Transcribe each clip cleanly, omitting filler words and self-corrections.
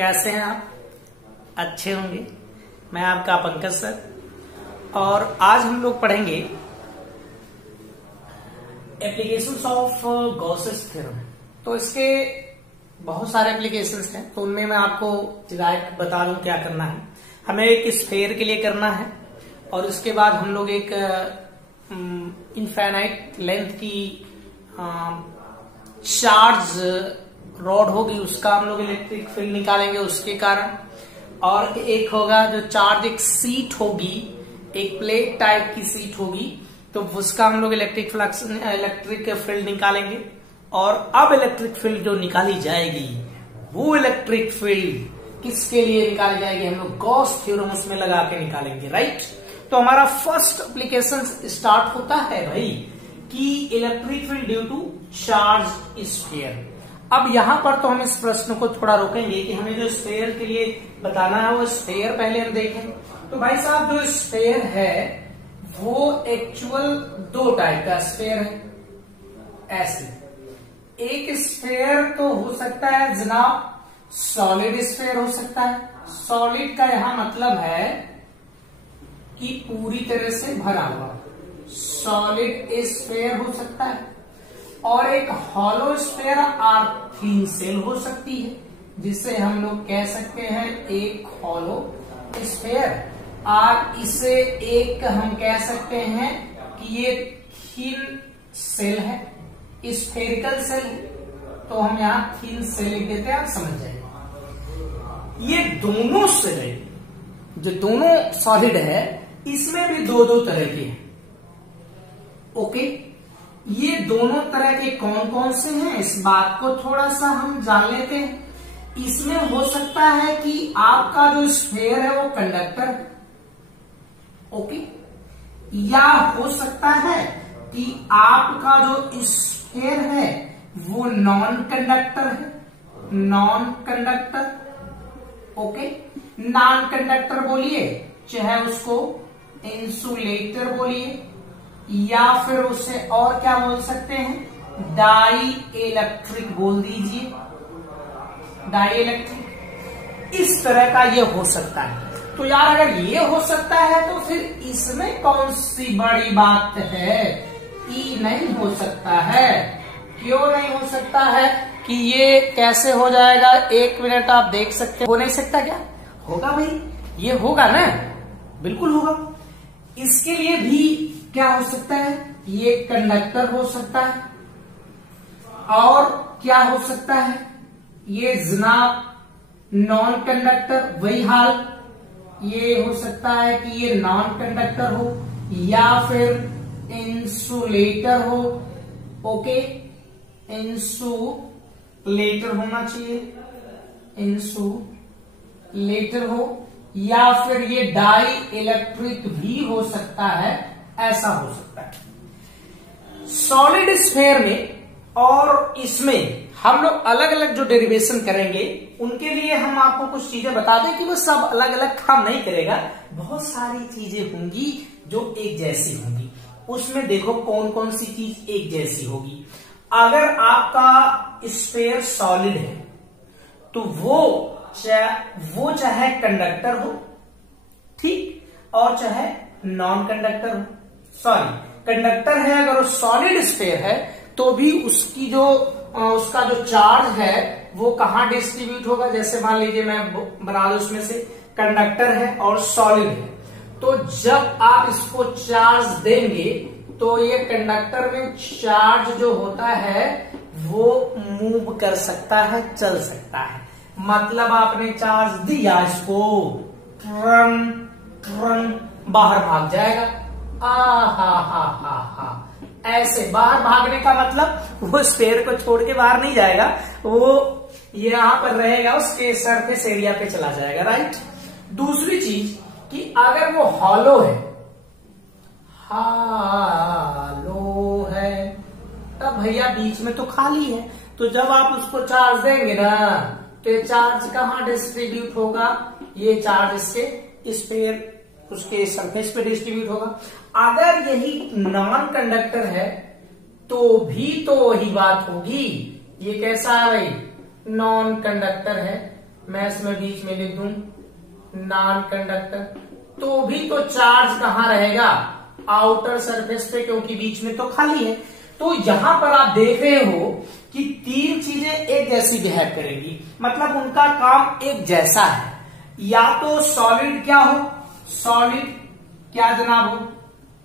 कैसे हैं आप? अच्छे होंगे। मैं आपका पंकज सर, और आज हम लोग पढ़ेंगे एप्लीकेशंस ऑफ गॉसेस थ्योरम। तो इसके बहुत सारे एप्लीकेशंस हैं, तो उनमें मैं आपको डायरेक्ट बता दूं क्या करना है। हमें एक स्फेयर के लिए करना है, और उसके बाद हम लोग एक इनफाइनाइट लेंथ की चार्ज रॉड होगी, उसका हम लोग इलेक्ट्रिक फील्ड निकालेंगे उसके कारण। और एक होगा जो चार्ज, एक सीट होगी, एक प्लेट टाइप की सीट होगी, तो उसका हम लोग इलेक्ट्रिक फील्ड निकालेंगे। और अब इलेक्ट्रिक फील्ड जो निकाली जाएगी, वो इलेक्ट्रिक फील्ड किसके लिए निकाली जाएगी? हम लोग गॉस थ्योरम उसमें लगा के निकालेंगे, राइट। तो हमारा फर्स्ट एप्लीकेशन स्टार्ट होता है भाई कि electric field due to charge sphere. अब यहां पर तो हम इस प्रश्न को थोड़ा रोकेंगे कि हमें जो स्फीयर के लिए बताना है वो स्फीयर पहले हम देखें। तो भाई साहब, जो स्फीयर है वो एक्चुअल दो टाइप का स्फीयर है। ऐसे एक स्फीयर तो हो सकता है जनाब सॉलिड स्फीयर हो सकता है। सॉलिड का यहां मतलब है कि पूरी तरह से भरा हुआ सॉलिड स्फीयर हो सकता है। और एक हॉलो स्फीयर और थिन सेल हो सकती है, जिसे हम लोग कह सकते हैं एक हॉलो स्फीयर। और इसे एक हम कह सकते हैं कि ये थिन सेल है, स्फेरिकल सेल है, तो हम यहां थिन सेल लिख देते हैं, आप समझ जाएंगे। ये दोनों सेल जो दोनों सॉलिड है, इसमें भी दो दो तरह के हैं। ओके, ये दोनों तरह के कौन कौन से हैं, इस बात को थोड़ा सा हम जान लेते हैं। इसमें हो सकता है कि आपका जो स्फीयर है वो कंडक्टर है, ओके, या हो सकता है कि आपका जो स्फीयर है वो नॉन कंडक्टर है, non conductor. Okay, non conductor बोलिए, चाहे उसको इंसुलेटर बोलिए, या फिर उसे और क्या बोल सकते हैं, डाई इलेक्ट्रिक बोल दीजिए, डाई इलेक्ट्रिक। इस तरह का ये हो सकता है। तो यार अगर ये हो सकता है तो फिर इसमें कौन सी बड़ी बात है? ई नहीं हो सकता है। क्यों नहीं हो सकता है कि ये कैसे हो जाएगा? एक मिनट आप देख सकते हो नहीं सकता क्या? होगा भाई, ये होगा ना, बिल्कुल होगा। इसके लिए भी क्या हो सकता है? ये कंडक्टर हो सकता है। और क्या हो सकता है? ये जनाब नॉन कंडक्टर, वही हाल। ये हो सकता है कि ये नॉन कंडक्टर हो या फिर इंसुलेटर हो। ओके, इंसुलेटर होना चाहिए, इंसुलेटर हो, या फिर ये डाई इलेक्ट्रिक भी हो सकता है, ऐसा हो सकता है। सॉलिड स्फीयर में और इसमें हम लोग अलग अलग जो डेरिवेशन करेंगे, उनके लिए हम आपको कुछ चीजें बता दें कि वो सब अलग अलग काम नहीं करेगा। बहुत सारी चीजें होंगी जो एक जैसी होंगी। उसमें देखो कौन कौन सी चीज एक जैसी होगी। अगर आपका स्फीयर सॉलिड है तो वो चाहे कंडक्टर हो, ठीक, और चाहे नॉन कंडक्टर हो। सॉरी, कंडक्टर है अगर वो सॉलिड स्फीयर है तो भी उसका जो चार्ज है वो कहां डिस्ट्रीब्यूट होगा? जैसे मान लीजिए मैं बना दूं, उसमें से कंडक्टर है और सॉलिड है, तो जब आप इसको चार्ज देंगे तो ये कंडक्टर में चार्ज जो होता है वो मूव कर सकता है, चल सकता है। मतलब आपने चार्ज दिया, इसको बाहर भाग जाएगा। हा, ऐसे बाहर भागने का मतलब वो स्फीयर को छोड़ के बाहर नहीं जाएगा, वो यहां पर रहेगा, उसके सरफेस एरिया पे चला जाएगा, राइट। दूसरी चीज कि अगर वो हॉलो है तब भैया बीच में तो खाली है, तो जब आप उसको चार्ज देंगे ना तो ये चार्ज कहां डिस्ट्रीब्यूट होगा? ये चार्ज इसके स्फीयर उसके सरफेस पे डिस्ट्रीब्यूट होगा। अगर यही नॉन कंडक्टर है तो भी तो वही बात होगी। ये कैसा है भाई? नॉन कंडक्टर है, मैं इसमें बीच में लिख दूं नॉन कंडक्टर, तो भी तो चार्ज कहां रहेगा, आउटर सरफेस पे, क्योंकि बीच में तो खाली है। तो यहां पर आप देख रहे हो कि तीन चीजें एक जैसी बिहेव करेंगी, मतलब उनका काम एक जैसा है। या तो सॉलिड क्या हो, सॉलिड क्या जनाब हो,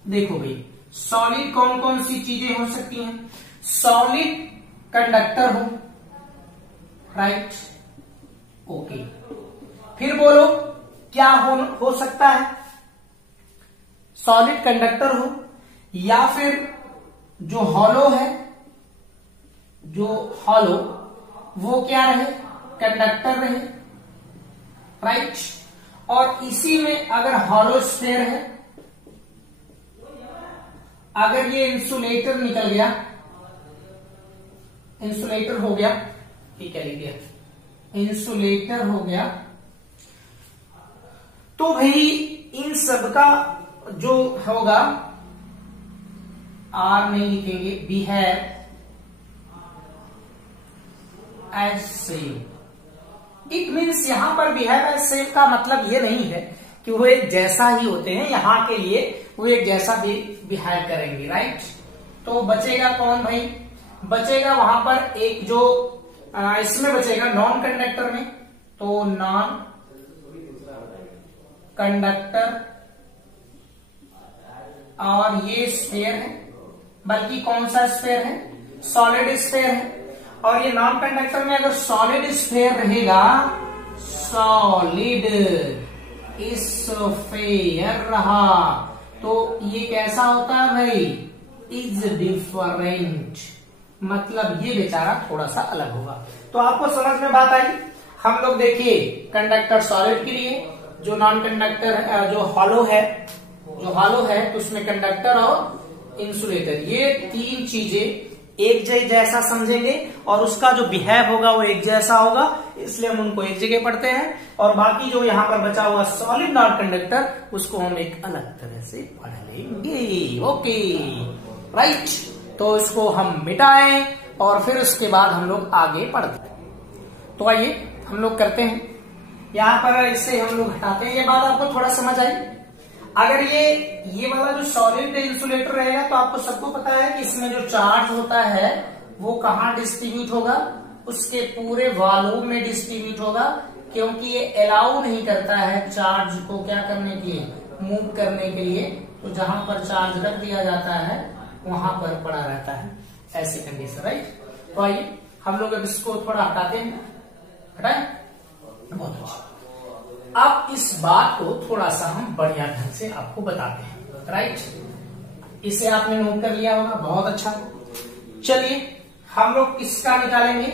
देखो भाई सॉलिड कौन कौन सी चीजें हो सकती हैं, सॉलिड कंडक्टर हो, राइट, ओके। फिर बोलो क्या हो सकता है, सॉलिड कंडक्टर हो, या फिर जो हॉलो है, जो हॉलो वो क्या रहे, कंडक्टर रहे, राइट। और इसी में अगर हॉलो स्फीयर है, अगर ये इंसुलेटर निकल गया, इंसुलेटर हो गया, ठीक है लिख दिया, इंसुलेटर हो गया, तो भाई इन सब का जो होगा, आर नहीं लिखेंगे, behave as same. It means यहां पर बिहेव एज सेम का मतलब ये नहीं है कि वो एक जैसा ही होते हैं, यहां के लिए वो एक जैसा भी बिहेव करेंगे, राइट। तो बचेगा कौन भाई, बचेगा वहां पर एक जो इसमें बचेगा नॉन कंडक्टर में, तो नॉन कंडक्टर, और ये स्फीयर है, बल्कि कौन सा स्फीयर है, सॉलिड स्फीयर है। और ये नॉन कंडक्टर में अगर सॉलिड स्फीयर रहेगा, सॉलिड स्फीयर रहा, तो ये कैसा होता है भाई, इज डिफरेंट, मतलब ये बेचारा थोड़ा सा अलग होगा। तो आपको समझ में बात आई। हम लोग देखिए कंडक्टर सॉलिड के लिए, जो नॉन कंडक्टर जो हॉलो है, जो हॉलो है तो उसमें कंडक्टर और इंसुलेटर, ये तीन चीजें एक जैसा समझेंगे और उसका जो बिहेव होगा वो एक जैसा होगा, इसलिए हम उनको एक जगह पढ़ते हैं। और बाकी जो यहाँ पर बचा हुआ सॉलिड नॉन कंडक्टर, उसको हम एक अलग तरह से पढ़ लेंगे, ओके राइट। तो इसको हम मिटाएं और फिर उसके बाद हम लोग आगे पढ़ते हैं। तो आइए हम लोग करते हैं, यहाँ पर इससे हम लोग हटाते हैं। ये बात आपको थोड़ा समझ आई। अगर ये वाला जो सॉलिड इंसुलेटर रहेगा, तो आपको सबको पता है कि इसमें जो चार्ज होता है वो कहाँ डिस्ट्रीब्यूट होगा, उसके पूरे वॉल्यूम में डिस्ट्रीब्यूट होगा, क्योंकि ये अलाउ नहीं करता है चार्ज को क्या करने के लिए, मूव करने के लिए। तो जहां पर चार्ज रख दिया जाता है वहां पर पड़ा रहता है, ऐसी कंडीशन, राइट। तो आइए हम लोग अब इसको थोड़ा हटाते हैं, हटाए, बहुत अच्छा। अब इस बात को थोड़ा सा हम बढ़िया ढंग से आपको बताते हैं, राइट। इसे आपने नोट कर लिया होगा, बहुत अच्छा। चलिए हम लोग किसका निकालेंगे,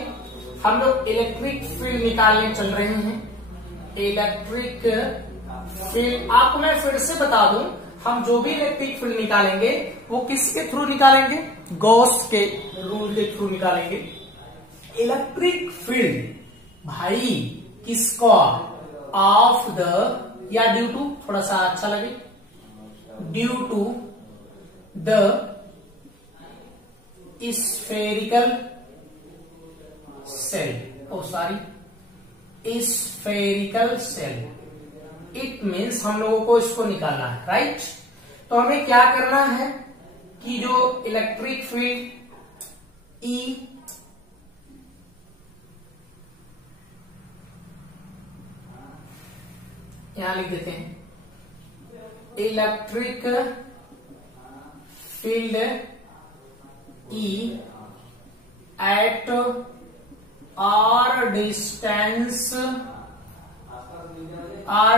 हम लोग इलेक्ट्रिक फील्ड निकालने चल रहे हैं। इलेक्ट्रिक फील्ड, आपको मैं फिर से बता दूं, हम जो भी इलेक्ट्रिक फील्ड निकालेंगे वो किसके थ्रू निकालेंगे, गॉस के रूल के थ्रू निकालेंगे। इलेक्ट्रिक फील्ड भाई किसको, ऑफ द, या ड्यू टू, थोड़ा सा अच्छा लगे, due to the spherical shell, oh sorry spherical shell. It means हम लोगों को इसको निकालना है, राइट। तो हमें क्या करना है कि जो इलेक्ट्रिक फील्ड ई यहां लिख देते हैं, electric field E at r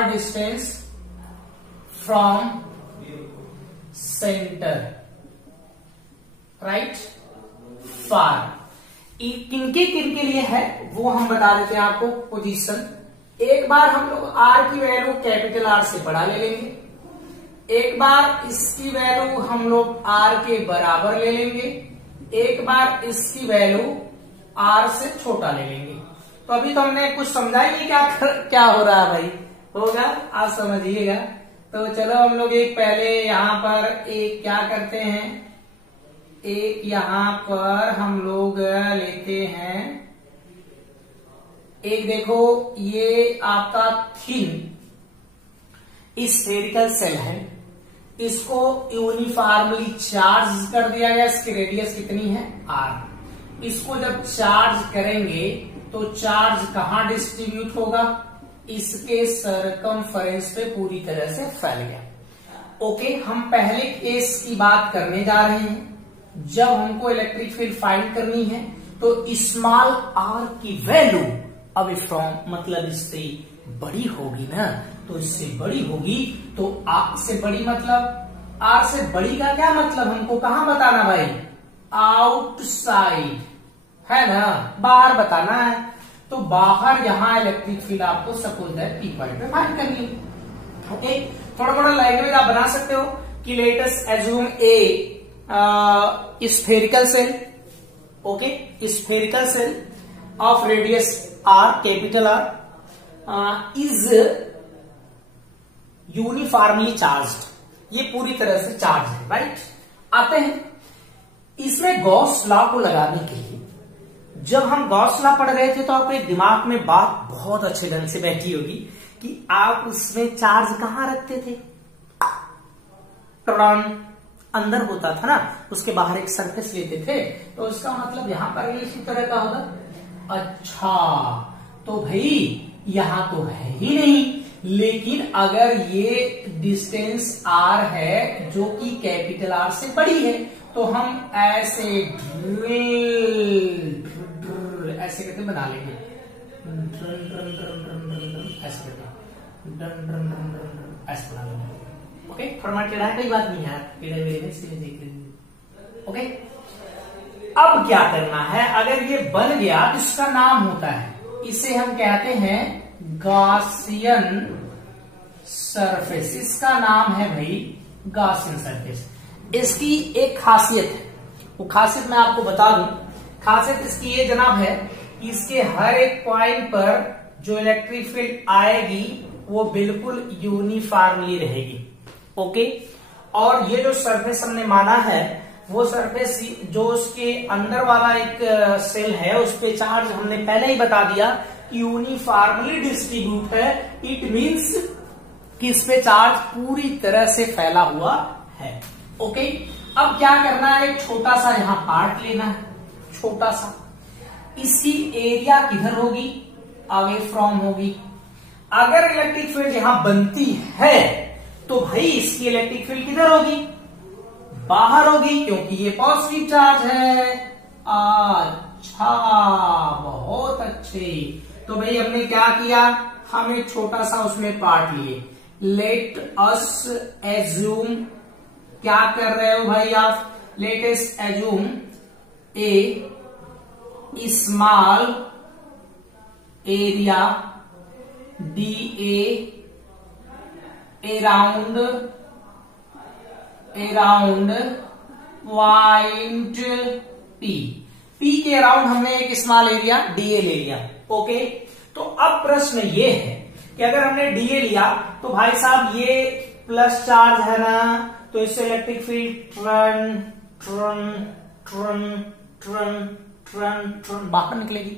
distance from centre, right, far. किनके लिए है वो हम बता देते हैं आपको। पोजीशन, एक बार हम लोग आर की वैल्यू कैपिटल आर से बड़ा ले लेंगे, एक बार इसकी वैल्यू हम लोग आर के बराबर ले लेंगे, एक बार इसकी वैल्यू आर से छोटा ले लेंगे। तो अभी तो हमने कुछ समझा ही नहीं क्या हो रहा है भाई, होगा आप समझिएगा। तो चलो हम लोग एक पहले यहाँ पर एक क्या करते हैं, एक यहाँ पर हम लोग लेते हैं एक देखो ये आपका थिन स्फेरिकल सेल है, इसको यूनिफॉर्मली चार्ज कर दिया गया। इसकी रेडियस कितनी है r। इसको जब चार्ज करेंगे तो चार्ज कहां डिस्ट्रीब्यूट होगा, इसके सरकमफरेंस पे पूरी तरह से फैल गया। ओके, हम पहले केस की बात करने जा रहे हैं। जब हमको इलेक्ट्रिक फील्ड फाइंड करनी है तो स्मॉल r की वैल्यू अवे फ्रॉम मतलब इससे बड़ी होगी ना, तो इससे बड़ी होगी तो r से बड़ी मतलब r से बड़ी का क्या मतलब हमको कहां बताना भाई, आउटसाइड है ना, बाहर बताना है। तो बाहर यहां इलेक्ट्रिक फील्ड आपको सपोज दैट पी पॉइंट पे फाइंड करनी है। ओके, थोड़ा मोड़ा लैंग्वेज आप बना सकते हो कि let us assume A spherical shell. Okay, spherical shell of radius r capital R is uniformly charged. ये पूरी तरह से चार्ज है, राइट। आते हैं इसमें गॉस लॉ को लगाने के लिए। जब हम गॉस लॉ पढ़ रहे थे तो आपके दिमाग में बात बहुत अच्छे ढंग से बैठी होगी कि आप उसमें चार्ज कहां रखते थे, अंदर होता था ना, उसके बाहर एक सरफेस लेते थे, तो उसका मतलब यहां पर भी इसी तरह का होगा। अच्छा, तो भाई यहां तो है ही नहीं, लेकिन अगर ये डिस्टेंस r है जो कि कैपिटल R से बड़ी है तो हम ऐसे ऐसे करके बना लेंगे, ऐसे करके ऐसे बना लेंगे। ओके, थोड़ा टेढ़ा है, कोई बात नहीं यार, टेढ़े मेरे में सीधे देख लीजिए। ओके, अब क्या करना है, अगर ये बन गया तो इसका नाम होता है, इसे हम कहते हैं गॉसियन सरफेस। इसका नाम है भाई गॉसियन सरफेस। इसकी एक खासियत है, वो खासियत मैं आपको बता दूं। खासियत इसकी ये जनाब है कि इसके हर एक पॉइंट पर जो इलेक्ट्रिक फील्ड आएगी वो बिल्कुल यूनिफॉर्मली रहेगी। ओके, और ये जो सरफेस हमने माना है वो सरफेस जो उसके अंदर वाला एक सेल है उस पे चार्ज हमने पहले ही बता दिया यूनिफॉर्मली डिस्ट्रीब्यूट है। इट मींस कि इस पे चार्ज पूरी तरह से फैला हुआ है। ओके, अब क्या करना है, एक छोटा सा यहां पार्ट लेना है, छोटा सा। इसकी एरिया किधर होगी, अवे फ्रॉम होगी। अगर इलेक्ट्रिक फील्ड यहां बनती है तो भाई इसकी इलेक्ट्रिक फील्ड किधर होगी, बाहर होगी, क्योंकि ये पॉजिटिव चार्ज है। अच्छा, बहुत अच्छे। तो भाई हमने क्या किया, हम एक छोटा सा उसमें पार्ट लिए। लेट अस एज्यूम, क्या कर रहे हो भाई आप, लेट अस एज्यूम ए small area D around point P के अराउंड हमने एक स्मॉल एरिया डीए ले लिया। ओके, तो अब प्रश्न ये है कि अगर हमने डीए लिया तो भाई साहब ये प्लस चार्ज है ना, तो इससे इलेक्ट्रिक फील्ड ट्रन बाहर निकलेगी,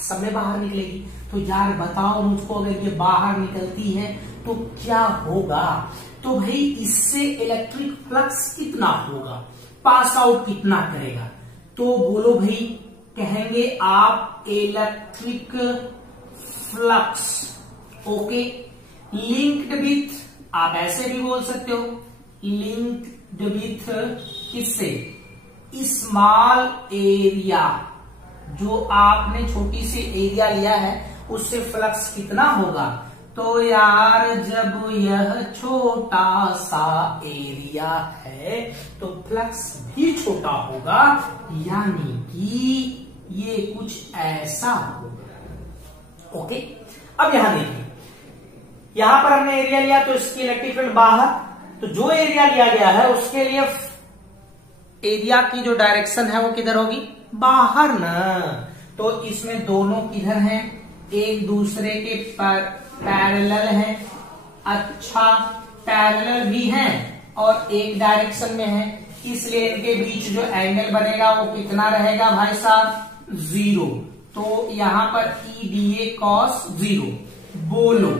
सब में बाहर निकलेगी। तो यार बताओ मुझको, अगर ये बाहर निकलती है तो क्या होगा, तो भाई इससे इलेक्ट्रिक फ्लक्स कितना होगा, पास आउट कितना करेगा, तो बोलो भाई, कहेंगे आप electric flux. Okay, linked with, आप ऐसे भी बोल सकते हो, लिंक्ड विथ किससे, स्मॉल एरिया, जो आपने छोटी सी एरिया लिया है उससे फ्लक्स कितना होगा। तो यार जब यह छोटा सा एरिया है तो फ्लक्स भी छोटा होगा, यानी कि ये कुछ ऐसा होगा। ओके, अब यहां देखिए, यहां पर हमने एरिया लिया तो इसकी इलेक्ट्रिक फील्ड बाहर, तो जो एरिया लिया गया है उसके लिए एरिया की जो डायरेक्शन है वो किधर होगी, बाहर ना। तो इसमें दोनों किधर हैं, एक दूसरे के पैरेलल हैं। अच्छा, पैरेलल भी हैं और एक डायरेक्शन में है, इसलिए इनके बीच जो एंगल बनेगा वो कितना रहेगा भाई साहब, 0। तो यहां पर ई डी ए कॉस 0, बोलो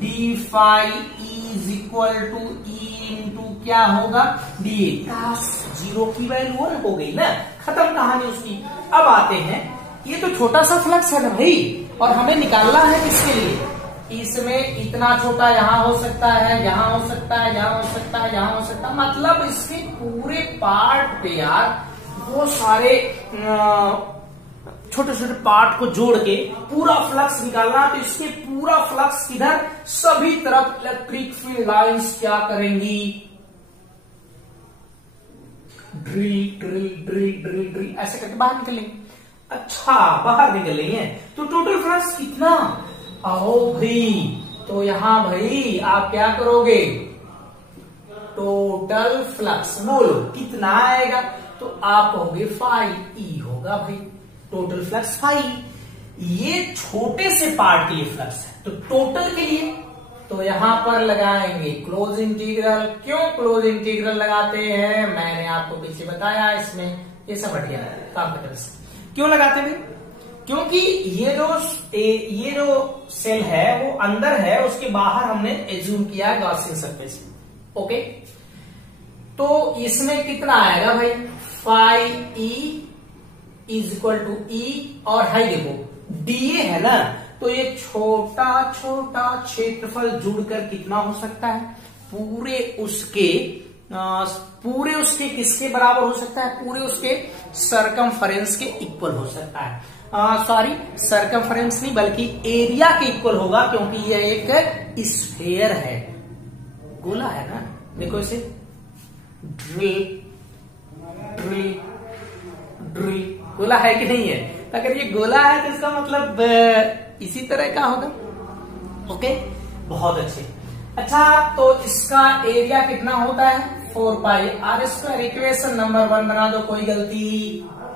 d phi is equal to E into क्या होगा डी ए। कॉस 0 की वैल्यू 1 हो गई ना, खत्म कहानी उसकी। अब आते हैं, ये तो छोटा सा फ्लक्स है ना भाई, और हमें निकालना है किसके लिए, इसमें इतना छोटा यहां हो सकता है, यहां हो सकता है, यहां हो सकता है, यहां हो सकता है, मतलब इसके पूरे पार्ट पे यार वो सारे छोटे छोटे पार्ट को जोड़ के पूरा फ्लक्स निकालना। तो इसके पूरा फ्लक्स किधर, सभी तरफ इलेक्ट्रिक फील्ड लाइंस क्या करेंगी, drill drill drill drill drill ऐसे करके बाहर निकलेंगे। अच्छा, बाहर निकल रही है, तो टोटल फ्लक्स कितना, आओ भाई, तो यहां भाई आप क्या करोगे, टोटल फ्लक्स बोलो कितना आएगा, तो आप कहोगे फाई ई होगा भाई, टोटल फ्लक्स फाई। ये छोटे से पार्ट के लिए फ्लक्स है, तो टोटल के लिए तो यहां पर लगाएंगे क्लोज इंटीग्रल। क्यों क्लोज इंटीग्रल लगाते हैं, मैंने आपको पीछे बताया, इसमें ये सब हट गया कैपिटल से। क्यों लगाते हैं, क्योंकि ये जो सेल है वो अंदर है, उसके बाहर हमने एज्यूम किया गॉसियन सरफेस। ओके, तो इसमें कितना आएगा भाई, phi E is equal to E, और हाई देखो डीए है ना, तो ये छोटा छोटा क्षेत्रफल जुड़कर कितना हो सकता है, पूरे उसके किसके बराबर हो सकता है, पूरे उसके सरकमफरेंस के इक्वल हो सकता है। सॉरी, सरकमफरेंस नहीं बल्कि एरिया के इक्वल होगा, क्योंकि यह एक स्फीयर है, गोला है ना, देखो इसे ड्रिल ड्रिल ड्रिल, गोला है कि नहीं है, अगर ये गोला है तो इसका मतलब इसी तरह का होगा। ओके, बहुत अच्छे। अच्छा, तो इसका एरिया कितना होता है, 4 pi r square. Equation number 1 बना दो, कोई गलती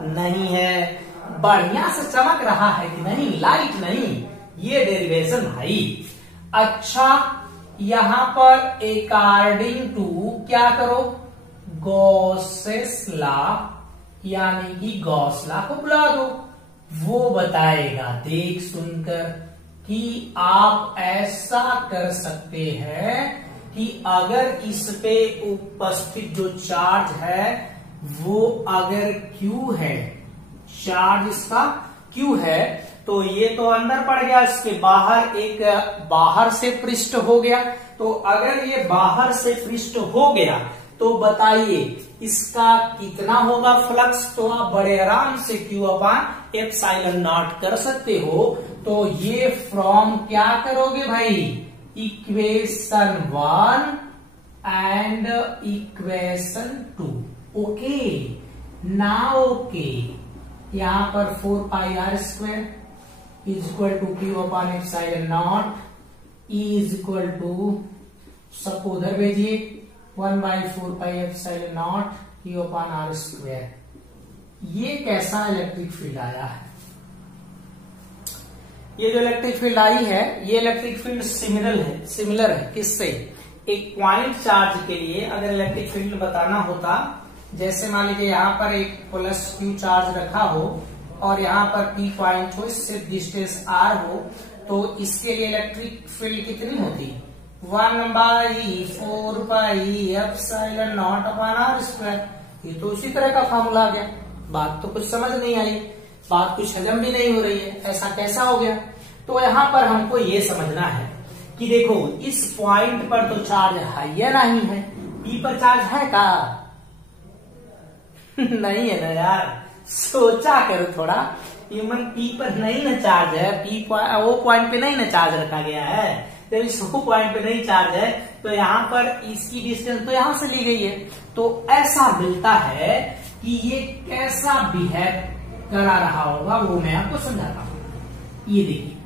नहीं है, बढ़िया से चमक रहा है कि नहीं, लाइट नहीं, ये डेरिवेशन भाई। अच्छा, यहां पर अकॉर्डिंग टू क्या करो, गॉसेस लॉ, यानी कि गॉस लॉ को बुला दो, वो बताएगा देख सुनकर कि आप ऐसा कर सकते हैं कि अगर इस पे उपस्थित जो चार्ज है वो अगर Q है, चार्ज इसका Q है, तो ये तो अंदर पड़ गया, इसके बाहर एक बाहर से पृष्ठ हो गया। तो अगर ये बाहर से पृष्ठ हो गया तो बताइए इसका कितना होगा फ्लक्स, तो आप बड़े आराम से Q/ε0 कर सकते हो। तो ये फ्रॉम क्या करोगे भाई, equation 1 and equation 2। Okay, now okay, यहां पर 4 pi r square is equal to Q/ε0, is equal to, सबको उधर भेजिए, 1/4 पाई ε0 Q/r स्क्वायर। ये कैसा इलेक्ट्रिक फील्ड आया है, ये जो इलेक्ट्रिक फील्ड आई है, ये इलेक्ट्रिक फील्ड सिमिलर है किससे, एक पॉइंट चार्ज के लिए अगर इलेक्ट्रिक फील्ड बताना होता, जैसे मान लीजिए यहाँ पर एक +Q चार्ज रखा हो और यहाँ पर P पॉइंट हो, इससे डिस्टेंस R हो, तो इसके लिए इलेक्ट्रिक फील्ड कितनी होती, 1/4 पाई ε0/r स्क्वायर। ये तो उसी तरह का फॉर्मूला आ गया। बात तो कुछ समझ नहीं आई, बात कुछ हजम भी नहीं हो रही है, ऐसा कैसा हो गया। तो यहां पर हमको ये समझना है कि देखो इस पॉइंट पर तो चार्ज है या नहीं है, पी पर चार्ज है का नहीं है ना यार, सोचा करो थोड़ा, इवन पी पर नहीं ना चार्ज है, पी वो पॉइंट पे नहीं ना चार्ज रखा गया है, जब इस पॉइंट पे नहीं चार्ज है तो यहाँ पर इसकी डिस्टेंस तो यहां से ली गई है। तो ऐसा मिलता है कि ये कैसा बिहेव करा रहा होगा वो मैं आपको समझाता हूं। ये देखिए,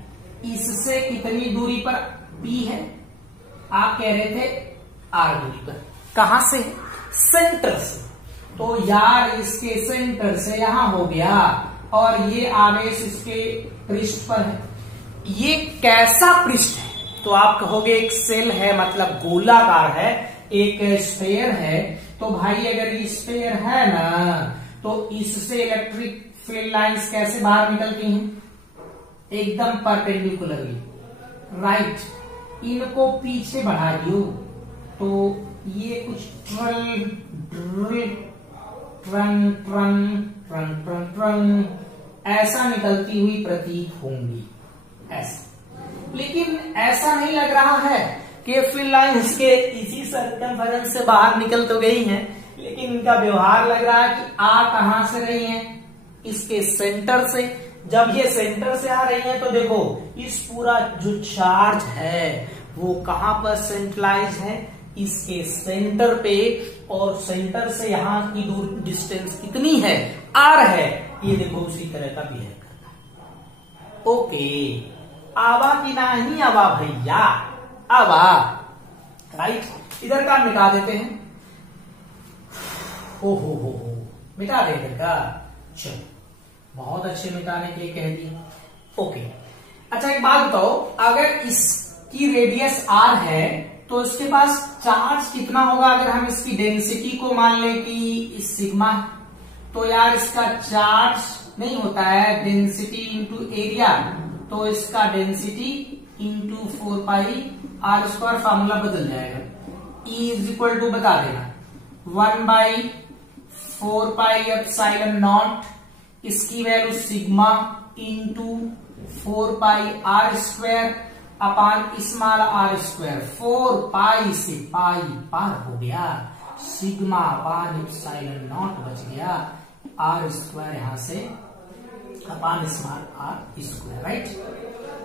इससे कितनी दूरी पर P है, आप कह रहे थे R दूरी पर, कहां से, सेंटर से। तो यार इसके सेंटर से यहां हो गया और ये आवेश इसके पृष्ठ पर है। ये कैसा पृष्ठ है, तो आप कहोगे एक सेल है, मतलब गोलाकार है, एक स्फीयर है। तो भाई अगर ये स्फीयर है ना, तो इससे इलेक्ट्रिक फील्ड लाइंस कैसे बाहर निकलती हैं, एकदम परपेंडिकुलरली, राइट। इनको पीछे बढ़ा दियो तो ये कुछ troll drill turn turn turn turn turn ऐसा निकलती हुई प्रतीत होंगी, ऐसा। लेकिन ऐसा नहीं लग रहा है कि फिल लाइंस के इसी सर्कमफेरेंस से बाहर निकल तो गई हैं, लेकिन इनका व्यवहार लग रहा है कि आ कहां से रही है, इसके सेंटर से। जब ये सेंटर से आ रही है तो देखो इस पूरा जो चार्ज है वो कहां पर सेंट्रलाइज है, इसके सेंटर पे। और सेंटर से यहां की दूर डिस्टेंस कितनी है, आर है। ये देखो उसी तरह का बिहेव करता है। ओके, आवा की नहीं आवा भैया, आवा, राइट। इधर का मिटा देते हैं। हो मिटा दे इधर का, चलो बहुत अच्छे मिटाने के लिए कह दिए। ओके, अच्छा एक बात बताओ, अगर इसकी रेडियस आर है तो इसके पास चार्ज कितना होगा? अगर हम इसकी डेंसिटी को मान लें कि सिग्मा, तो यार इसका चार्ज नहीं होता है डेंसिटी इंटू एरिया, तो इसका density into 4 pi r square formula बदल जाएगा। E इज इक्वल टू बता देना 1/4 पाई एप्सिलॉन नॉट, इसकी वैल्यू sigma into 4 pi r square upon small r square. 4 pi से पाई पार हो गया, सिग्मा अपान एप्सिलॉन नॉट बच गया, आर स्क्वायर यहां से upon small r square, right.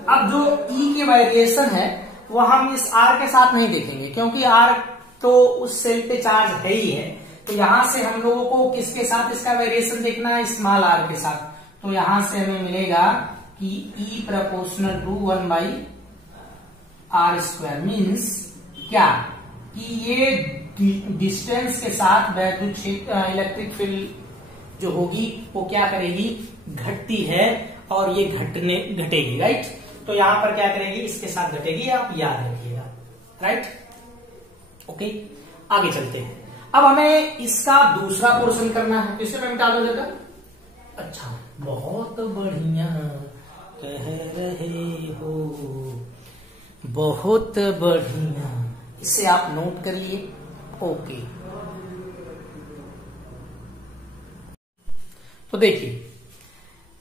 अब जो ई की वेरिएशन है वो हम इस आर के साथ नहीं देखेंगे, क्योंकि आर तो उस सेल पे चार्ज है ही है। तो यहां से हम लोगों को किसके साथ इसका वेरिएशन देखना है, स्मॉल आर के साथ। तो यहां से हमें मिलेगा कि E proportional to 1/r square means क्या कि ये डिस्टेंस के साथ वैद्युत क्षेत्र इलेक्ट्रिक फील्ड जो होगी वो क्या करेगी, घटती है, और ये घटेगी, राइट। तो यहां पर क्या करेगी, इसके साथ घटेगी, आप याद रखिएगा, राइट। ओके, आगे चलते हैं। अब हमें इसका दूसरा पोर्शन करना है, इसे मैं मिटा दो जगह। अच्छा, बहुत बढ़िया कह रहे हो, बहुत बढ़िया, इसे आप नोट कर लिए। ओके, तो देखिए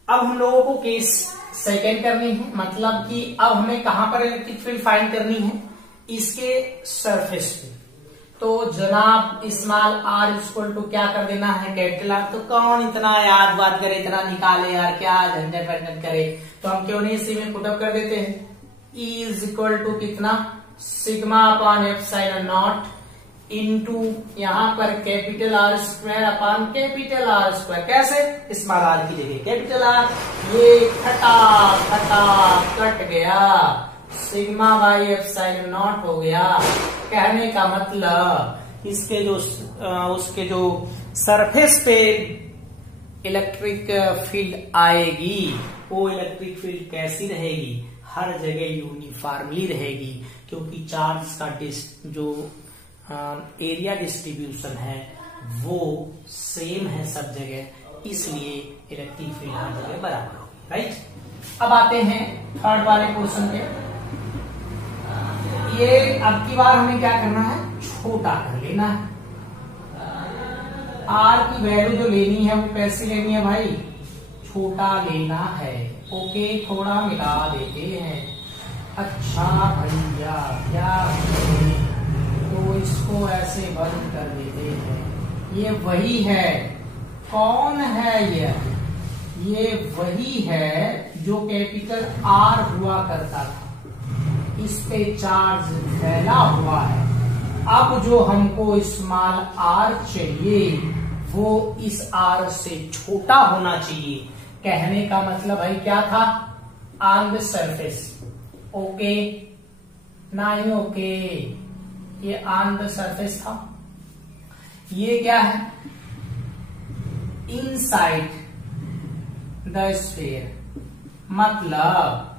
अब हम लोगों को केस सेकेंड करनी है, मतलब कि अब हमें कहां पर इलेक्ट्रिक फील्ड फाइंड करनी है, इसके सरफेस पे। तो जनाब स्मॉल आर इक्वल टू क्या कर देना है, कैपिटल आर। तो कौन इतना याद बात करे, इतना निकाले यार, क्या झंझट वंझट करे, तो हम क्यों नहीं इसी में पुटअप कर देते हैं। E इज इक्वल टू कितना, sigma upon epsilon not into यहाँ पर capital R square upon capital R square. कैसे, स्मॉल आर की जगह कैपिटल आर, ये खटा खटा कट गया, सिग्मा बाई एप्सिलॉन नॉट हो गया। कहने का मतलब इसके जो उसके जो सरफेस पे इलेक्ट्रिक फील्ड आएगी, वो इलेक्ट्रिक फील्ड कैसी रहेगी, हर जगह यूनिफॉर्मली रहेगी, क्योंकि चार्ज का जो एरिया डिस्ट्रीब्यूशन है वो सेम है सब जगह, इसलिए इलेक्ट्रिक फील्ड हर जगह बराबर होगी, राइट। अब आते हैं थर्ड वाले पोर्शन पे। ये अब की बार हमें क्या करना है, छोटा कर लेना है। आर की वैल्यू जो लेनी है वो कैसे लेनी है भाई, छोटा लेना है। ओके, थोड़ा मिटा देते हैं। अच्छा भैया क्या, तो इसको ऐसे बंद कर देते हैं। ये वही है, कौन है ये वही है जो कैपिटल आर हुआ करता था, इस पे चार्ज फैला हुआ है। अब जो हमको स्मॉल आर चाहिए वो इस आर से छोटा होना चाहिए। कहने का मतलब है क्या था, ऑन द सरफेस। ओके, नहीं ओके, ये ऑन द सरफेस था। ये क्या है, इनसाइड द स्फीयर, मतलब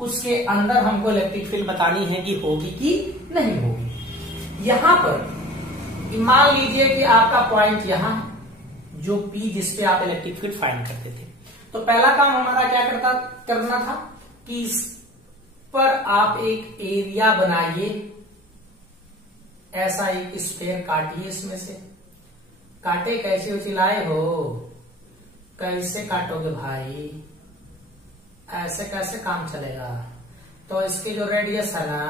उसके अंदर हमको इलेक्ट्रिक फील्ड बतानी है कि होगी कि नहीं होगी। यहां पर मान लीजिए कि आपका पॉइंट यहां जो P जिसपे आप इलेक्ट्रिक फील्ड फाइंड करते थे, तो पहला काम हमारा क्या करना था, कि इस पर आप एक एरिया बनाइए, ऐसा एक स्फीयर काटिए इसमें से। काटे कैसे हो, चिल्लाए हो, कैसे काटोगे भाई, ऐसे कैसे काम चलेगा। तो इसकी जो रेडियस है ना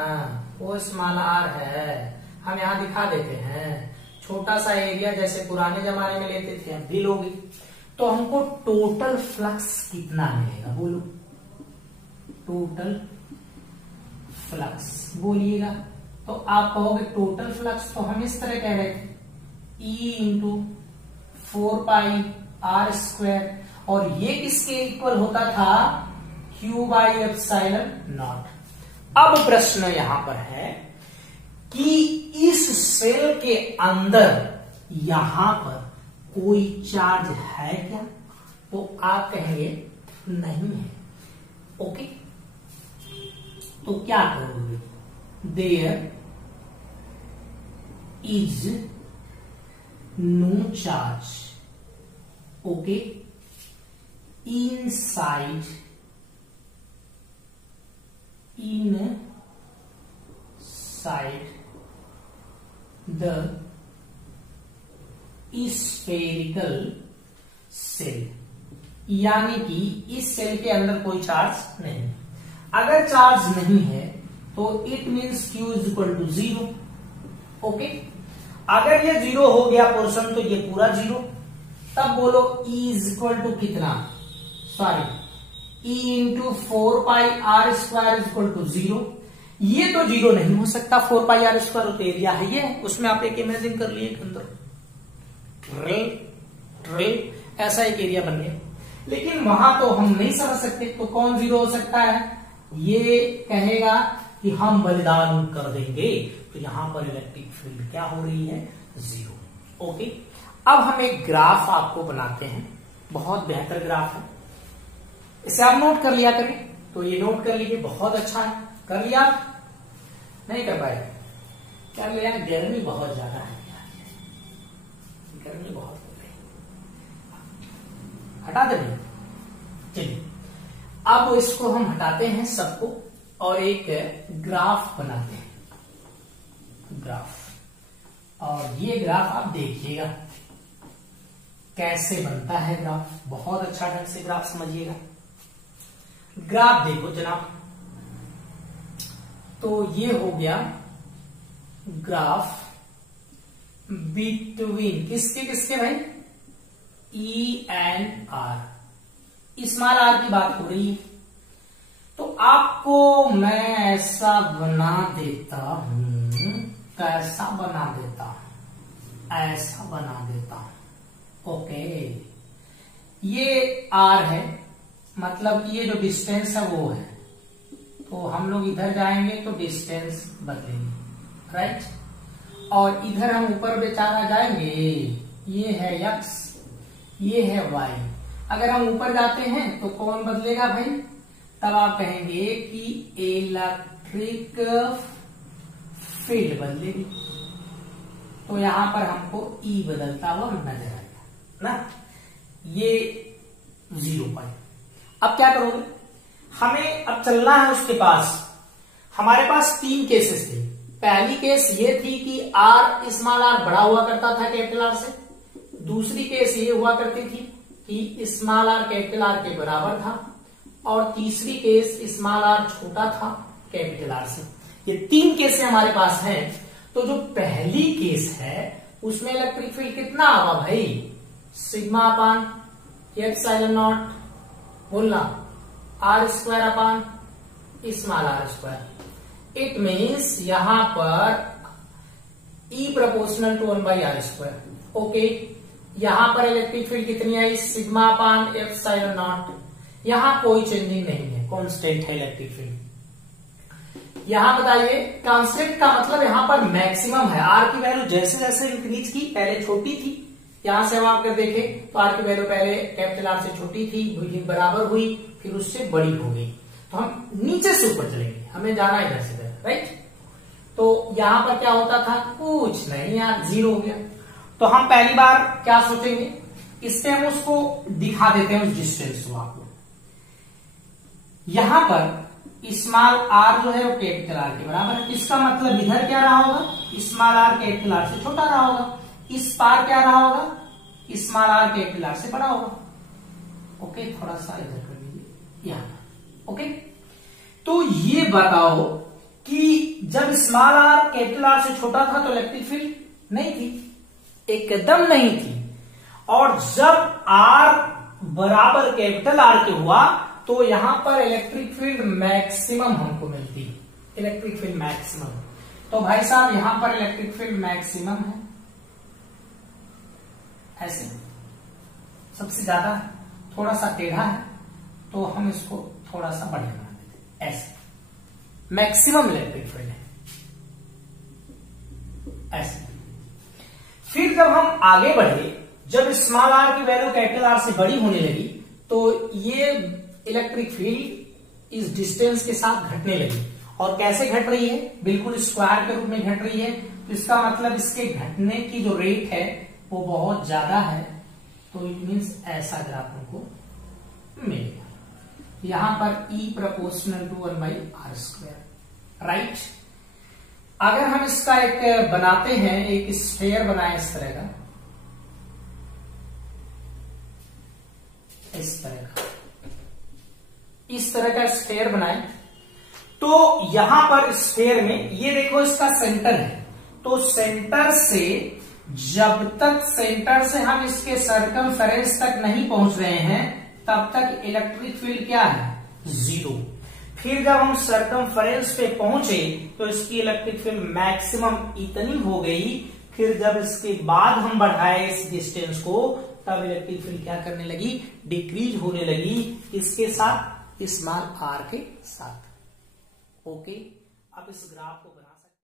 वो स्मॉल आर है, हम यहां दिखा देते हैं। छोटा सा एरिया जैसे पुराने जमाने में लेते थे, अब भी लोगे। तो हमको टोटल फ्लक्स कितना मिलेगा, बोलो टोटल फ्लक्स बोलिएगा। तो आप कहोगे टोटल फ्लक्स, तो हम इस तरह कह रहे थे E इंटू 4πr², और ये किसके इक्वल होता था, Q/ε0। अब प्रश्न यहां पर है कि इस सेल के अंदर यहां पर कोई चार्ज है क्या, तो आप कहेंगे नहीं है। ओके, तो क्या करोगे, there is no charge, okay, inside the spherical cell, यानी कि इस सेल के अंदर कोई चार्ज नहीं। अगर चार्ज नहीं है तो it means Q is equal to 0। Okay, अगर ये 0 हो गया पोर्शन तो ये पूरा 0। तब बोलो E इज इक्वल टू कितना, sorry E into 4πr² is equal to 0। ये तो 0 नहीं हो सकता, 4πr² तो एरिया है ये, उसमें आप एक इमेजिन कर लिए अंदर ऐसा एक एरिया बन गया। लेकिन वहां तो हम नहीं समझ सकते, तो कौन 0 हो सकता है, ये कहेगा कि हम बलिदान कर देंगे, तो यहां पर इलेक्ट्रिक फील्ड क्या हो रही है, 0। ओके, अब हम एक ग्राफ आपको बनाते हैं, बहुत बेहतर ग्राफ है, इसे आप नोट कर लिया करें। तो ये नोट कर लीजिए, बहुत अच्छा है। कर लिया, नहीं कर पाए, कर लिया, गर्मी बहुत ज्यादा है, गर्मी बहुत हो गई, हटा दे। चलिए, अब इसको हम हटाते हैं सबको और एक ग्राफ बनाते हैं, ग्राफ। और ये ग्राफ आप देखिएगा कैसे बनता है ग्राफ, बहुत अच्छा ढंग से ग्राफ समझिएगा। ग्राफ देखो जनाब, तो ये हो गया ग्राफ बिटवीन किसके किसके भाई, E and R। Small r की बात हो रही है, तो आपको मैं ऐसा बना देता हूं, कैसा बना देता हूं, ऐसा बना देता हूं। ओके, ये R है, मतलब ये जो डिस्टेंस है वो है, तो हम लोग इधर जाएंगे तो डिस्टेंस बदलेंगे, राइट। और इधर हम ऊपर बेचारा जाएंगे, ये है x, ये है y। अगर हम ऊपर जाते हैं तो कौन बदलेगा भाई, तब आप कहेंगे कि इलेक्ट्रिक फील्ड बदलेगी। तो यहां पर हमको E बदलता हुआ नजर आएगा ना, ये 0 पाई। अब क्या करोगे, हमें अब चलना है उसके पास। हमारे पास 3 केसेस थे। पहली केस ये थी कि R स्मॉल r बड़ा हुआ करता था कैपिटल R से। दूसरी केस ये हुआ करती थी कि स्मॉल r कैपिटल R के बराबर था, और तीसरी केस स्मॉल r छोटा था कैपिटल R से। ये 3 केसें हमारे पास हैं। तो जो पहली केस है उसमें इलेक्ट्रिक फील्ड कितना आवा भाई, सिग्मा अपान एप्सिलॉन नॉट, बोलना r² upon small r²। It means यहां पर E proportional to 1/r²। Okay, यहां पर इलेक्ट्रिक फील्ड कितनी आई, सिग्मा अपान एप्सिलॉन नॉट। यहां कोई चेंजिंग नहीं है, कांस्टेंट है इलेक्ट्रिक फील्ड। यहां बताइए, कांस्टेंट का मतलब यहां पर मैक्सिमम है। R की वैल्यू जैसे जैसे इंक्रीज की, पहले छोटी थी, यहां से हम आपकर देखें तो R की वैल्यू पहले कैपिटल R से छोटी थी, बराबर हुई, फिर उससे बड़ी हो गई। तो हम नीचे से ऊपर चलेंगे, हमें जाना इधर से इधर, राइट। तो यहां पर क्या होता था, कुछ नहीं यार, 0 हो गया। तो हम पहली बार क्या सोचेंगे, इससे हम उसको दिखा देते हैं उस डिस्टेंस को आपको। यहां पर स्मॉल आर जो है वो कैपिटल आर के बराबर है। इसका मतलब इधर क्या रहा होगा, स्मॉल आर कैपिटल आर से छोटा रहा होगा, इस पार क्या रहा होगा, स्मॉल आर कैपिटल आर से बड़ा होगा। ओके, थोड़ा सा इधर कर दीजिए यहां। ओके, तो ये बताओ कि जब स्मॉल आर कैपिटल आर से छोटा था तो इलेक्ट्रिक फील्ड नहीं थी, एकदम नहीं थी। और जब आर बराबर कैपिटल आर के हुआ तो यहां पर इलेक्ट्रिक फील्ड मैक्सिमम हमको मिलती है, इलेक्ट्रिक फील्ड मैक्सिमम। तो भाई साहब यहां पर इलेक्ट्रिक फील्ड मैक्सिमम है, ऐसे सबसे ज्यादा है, थोड़ा सा टेढ़ा है तो हम इसको थोड़ा सा बढ़िया बना देते, ऐसे मैक्सिमम इलेक्ट्रिक फील्ड है, ऐसे। फिर जब हम आगे बढ़े, जब स्मॉल आर की वैल्यू कैपिटल आर से बड़ी होने लगी तो ये इलेक्ट्रिक फील्ड इस डिस्टेंस के साथ घटने लगी। और कैसे घट रही है, बिल्कुल स्क्वायर के रूप में घट रही है। तो इसका मतलब इसके घटने की जो रेट है वो बहुत ज्यादा है, तो इट मीन्स ऐसा ग्राफ हमको मिलेगा। यहां पर E proportional to 1/r², right. अगर हम इसका एक बनाते हैं, एक स्फीयर बनाए इस तरह का, इस तरह का स्फीयर बनाए, तो यहां पर स्फीयर में ये देखो इसका सेंटर है, तो सेंटर से जब तक सेंटर से हम इसके सर्कमफेरेंस तक नहीं पहुंच रहे हैं तब तक इलेक्ट्रिक फील्ड क्या है, 0। फिर जब हम सर्कमफेरेंस पे पहुंचे तो इसकी इलेक्ट्रिक फील्ड मैक्सिमम इतनी हो गई। फिर जब इसके बाद हम बढ़ाए इस डिस्टेंस को तब इलेक्ट्रिक फील्ड क्या करने लगी, डिक्रीज होने लगी, किसके साथ, स्मॉल आर के साथ। ओके, अब इस ग्राफ को